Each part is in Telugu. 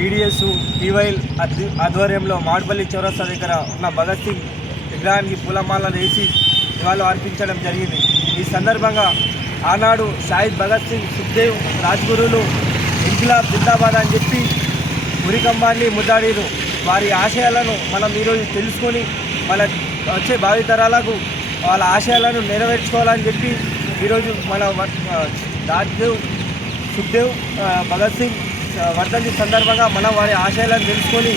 టీడీఎస్ టీవైల్ ఆధ్వర్యంలో మాడుపల్లి చౌరస్తా దగ్గర ఉన్న భగత్ సింగ్ విగ్రహానికి పూలమాలను వేసి నివాళులు అర్పించడం జరిగింది. ఈ సందర్భంగా ఆనాడు షాహిద్ భగత్ సింగ్ సుఖ్దేవ్ రాజ్గురులు ఇంకిలాబ్ జిందాబాద్ అని చెప్పి ఉరికంబాన్ని ముద్దాడీరు వారి ఆశయాలను మనం ఈరోజు తెలుసుకొని మన వచ్చే భావితరాలకు వాళ్ళ ఆశయాలను నెరవేర్చుకోవాలని చెప్పి ఈరోజు మన రాజ్దేవ్ సుఖ్దేవ్ భగత్ సింగ్ వర్ధంతి సందర్భంగా మనం వారి ఆశయాలను తెలుసుకొని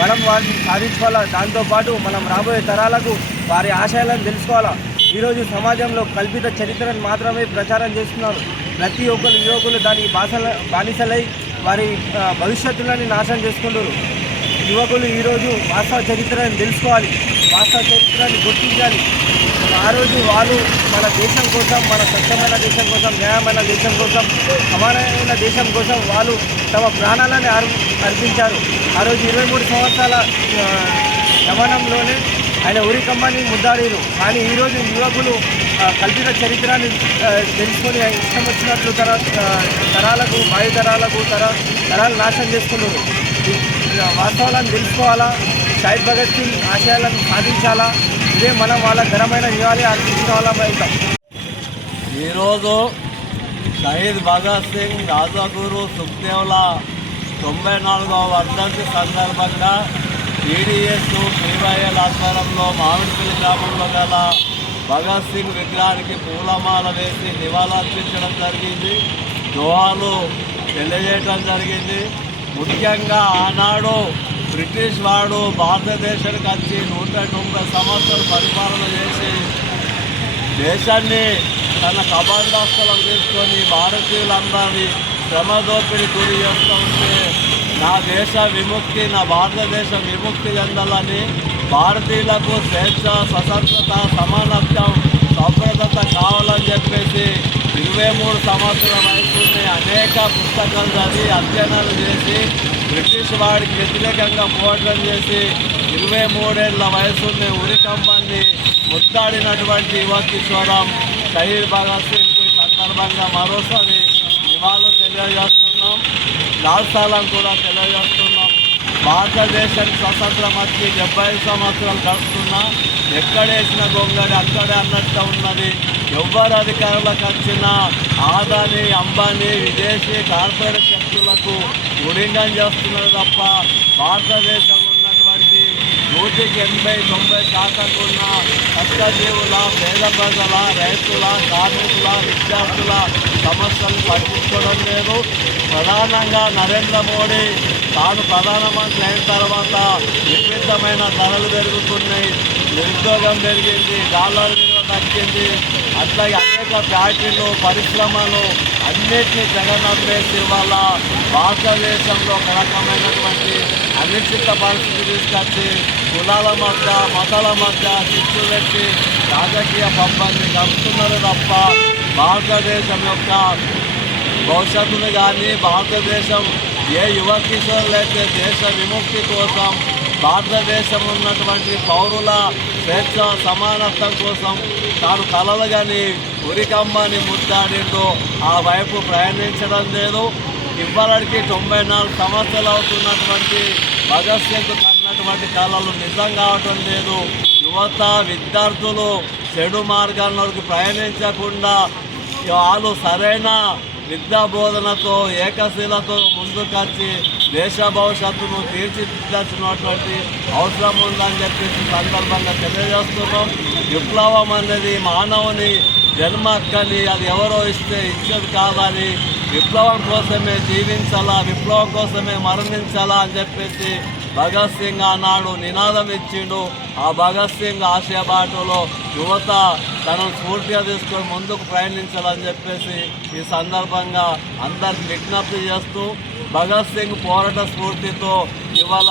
మనం వారిని సాధించుకోవాలా? దాంతోపాటు మనం రాబోయే తరాలకు వారి ఆశయాలను తెలుసుకోవాలా? ఈరోజు సమాజంలో కల్పిత చరిత్రను మాత్రమే ప్రచారం చేస్తున్నారు. ప్రతి ఒక్కరు యువకులు దాని బాసల బానిసలై వారి భవిష్యత్తులని నాశనం చేసుకుంటారు యువకులు ఈరోజు వాస్తవ చరిత్రను తెలుసుకోవాలి. వాస్తవ చరిత్రాన్ని గుర్తించాలి. ఆ రోజు వాళ్ళు మన దేశం కోసం మన స్వచ్ఛమైన దేశం కోసం న్యాయమైన దేశం కోసం సమానమైన దేశం కోసం వాళ్ళు తమ ప్రాణాలను అర్ అర్పించారు. ఆ రోజు ఇరవై మూడు సంవత్సరాల గమనంలోనే ఆయన ఉరికమ్మని ముద్దాడీరు. కానీ ఈరోజు యువకులు కల్పిన కల్పిత చరిత్రని తెలుసుకొని ఇష్టం వచ్చినట్లు తర తరాలకు భావి తరాలకు తర తరాలు నాశనం చేసుకున్నారు. వాస్తవాలను తెలుసుకోవాలా? షాహిద్ భగత్ సింగ్ ఆశయాలను సాధించాలా? ఇదే మనం వాళ్ళ ఘనమైన నివాళి అర్పించుకోవాలా అవుతాం ఈరోజు షహీద్ భగత్ సింగ్ రాజగురు సుఖ్దేవ్ల తొంభై నాలుగవ వర్ధంతి సందర్భంగా టీడీఎస్ పీవైఎల్ ఆధ్వర్యంలో మామిడిపల్లి గ్రామంలో గల భగత్ సింగ్ విగ్రహానికి పూలమాల వేసి నివాళులర్పించడం జరిగింది. దోహాలు తెలియజేయడం జరిగింది. ముఖ్యంగా ఆనాడు బ్రిటిష్ వాడు భారతదేశానికి వచ్చి నూట తొంభై సంవత్సరాలు పరిపాలన చేసి దేశాన్ని తన కబాండాస్థలం తీసుకొని భారతీయులందరినీ శ్రమదోపిడి గురి చేస్తూ ఉంటే నా దేశ విముక్తి నా భారతదేశ విముక్తి చెందాలని భారతీయులకు స్వేచ్ఛ స్వతంత్రత సమానత్వం సౌభ్రతత కావాలని చెప్పేసి ఇరవై మూడు సంవత్సరాల వయసుని అనేక పుస్తకాలు చదివి అధ్యయనాలు చేసి బ్రిటిష్ వాడికి వ్యతిరేకంగా పోరాటం చేసి ఇరవై మూడేళ్ళ వయసుని ఉరికంబాన్ని ముద్దాడినటువంటి యువ కిషోరం షహీద్ భగత్ సింగ్ సందర్భంగా మరోసారి నివాళులు తెలియజేస్తున్నాం. రాష్ట్రాలను కూడా తెలియజేస్తున్నాం. భారతదేశానికి స్వతంత్రం వచ్చి డెబ్బై సంవత్సరాలు గడుస్తున్నా ఎక్కడేసిన గొంగడి అక్కడే అన్నట్టు ఉన్నది. ఎవరు అధికారులకు వచ్చినా ఆదాని అంబానీ విదేశీ కార్పొరేట్ శక్తులకు గుడింగం చేస్తున్నారు తప్ప భారతదేశంలో ఉన్నటువంటి నూటికి ఎనభై తొంభై శాతం ఉన్న కష్టజీవుల పేద ప్రజల రైతుల కార్మికుల విద్యార్థుల సమస్యలు పట్టించుకోవడం లేదు. ప్రధానంగా నరేంద్ర మోడీ తాను ప్రధానమంత్రి అయిన తర్వాత విపరీతమైన ధరలు పెరుగుతున్నాయి. నిరుద్యోగం పెరిగింది డాలర్ నచ్చింది అట్లాగే అనేక ఫ్యాక్టరీలు పరిశ్రమలు అన్నిటినీ జగనమ్మేసి వాళ్ళ భారతదేశంలో ఒక రకమైనటువంటి అనిశ్చిత పరిస్థితి తీసుకొచ్చి కులాల మధ్య మతాల మధ్య చిచ్చు పెట్టి రాజకీయ పబ్బాన్ని కలుపుతున్నారు తప్ప భారతదేశం యొక్క భవిష్యత్తును కానీ భారతదేశం ఏ యువ కిషోరులైతే దేశ విముక్తి కోసం భారతదేశం ఉన్నటువంటి పౌరుల స్వేచ్ఛ సమానత్వం కోసం తాను కలలుగాని కానీ ఉరికమ్మని ముద్దాడిందో ఆ వైపు ప్రయాణించడం లేదు. ఇవ్వడానికి తొంభై నాలుగు సంవత్సరాలు అవుతున్నటువంటి భగత్ సింగ్ కన్నటువంటి కళలు నిజం కావటం లేదు. యువత విద్యార్థులు చెడు మార్గాల్లోకి ప్రయాణించకుండా వాళ్ళు సరైన విద్యా బోధనతో ఏకశీలతో ముందుకొచ్చి దేశ భవిష్యత్తును తీర్చిదిద్దాల్సినటువంటి అవసరం ఉందని చెప్పేసి సందర్భంగా తెలియజేస్తున్నాం. విప్లవం అనేది మానవుని జన్మ హక్కని అది ఎవరో ఇస్తే ఇచ్చేది కాదని విప్లవం కోసమే జీవించాలా విప్లవం కోసమే మరణించాలా అని చెప్పేసి భగత్ సింగ్ ఆనాడు నినాదం ఇచ్చిండు. ఆ భగత్ సింగ్ ఆశయ బాటలో యువత తనను స్ఫూర్తిగా తీసుకొని ముందుకు ప్రయాణించాలని చెప్పేసి ఈ సందర్భంగా అందరికి విజ్ఞప్తి చేస్తూ భగత్ సింగ్ పోరాట స్ఫూర్తితో ఇవాళ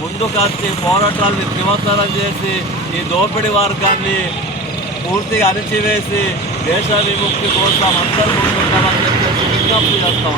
ముందుకు వచ్చి పోరాటాన్ని తీవ్రతరం చేసి ఈ దోపిడీ వర్గాన్ని పూర్తిగా అణిచివేసి దేశ విముక్తి కోసం అందరూ ముందుండాలని చెప్పేసి విజ్ఞప్తి చేస్తాం.